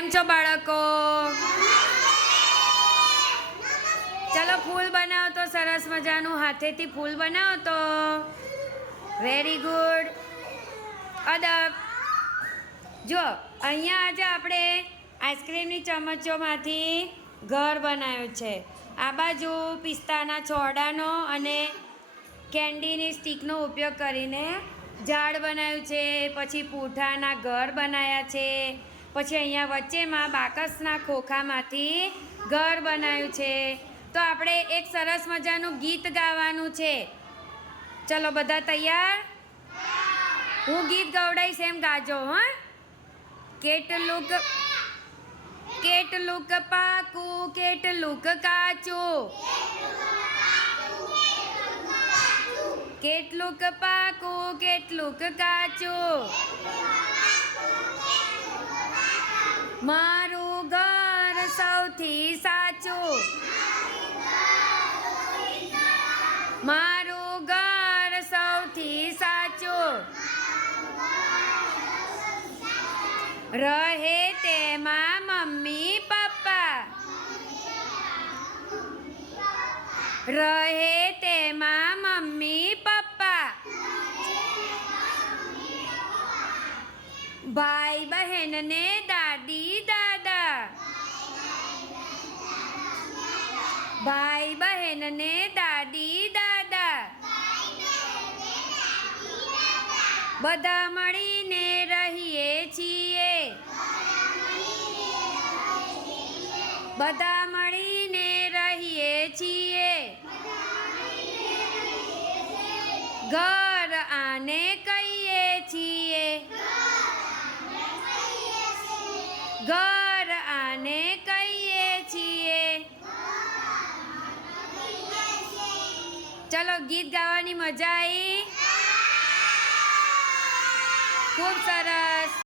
કેમ છો બાળકો? ચલો ફૂલ બનાવો તો સરસ મજાનું હાથેથી ફૂલ બનાવો તો વેરી ગુડ. અદબ. જો અહીંયા આજે આપણે આઈસ્ક્રીમની ચમચોમાંથી ઘર બનાવ્યું છે. આ બાજુ પિસ્તાના છોડાનો અને કેન્ડીની સ્ટીકનો ઉપયોગ કરીને ઝાડ બનાવ્યું છે. પછી પૂંઠાના ઘર બનાવ્યા છે. પછી અહીંયા વચ્ચેમાં બાકસના ખોખામાંથી ઘર બનાવ્યું છે. તો આપણે એક સરસ મજાનું ગીત ગાવાનું છે. ચલો બધા તૈયાર? હું ગીત ગવડાવીશ એમ ગાજો. હા, કેટલુંક પાકું કેટલુંક કાચું, કેટલુંક પાકું કેટલુંક કાચું, મારું ઘર સૌથી સાચું, મારું ઘર સૌથી સાચું, રહે તેમાં મમ્મી પપ્પા, રહે તેમાં મમ્મી પપ્પા, ભાઈ બહેન ને દાદી દાદા, ભાઈ બહેન ને દાદી દાદા, બધા મળીને રહીએ છીએ, બધા મળીને રહીએ છીએ, ઘર આને કહીએ છીએ, ઘર આને કહીએ છીએ. ચલો ગીત ગાવાની મજા આવી? ખૂબ સરસ.